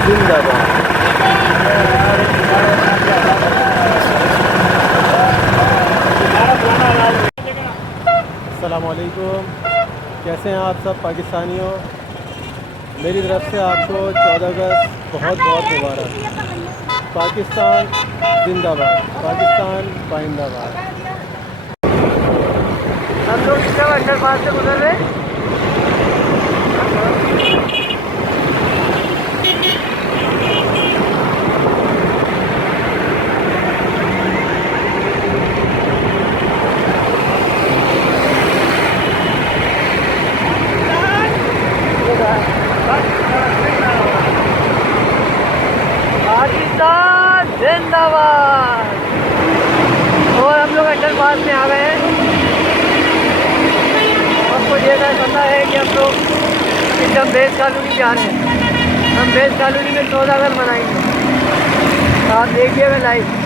जिंदाबाद। अस्सलाम वालेकुम, कैसे हैं आप सब पाकिस्तानियों। मेरी तरफ से आपको 14 अगस्त बहुत बहुत मुबारक। पाकिस्तान जिंदाबाद, पाकिस्तान पाइंदाबाद। हम लोग इस जगह अंडरपास से गुजर रहे हैं। पाकिस्तान जिंदाबाद। और हम लोग अंडरपास में आ गए हैं। आपको ये पता है कि हम लोग एकदम बेस कॉलोनी जा रहे हैं। हम बेस कॉलोनी में 14 अगस्त मनाएंगे। आप देखिएगा लाइव।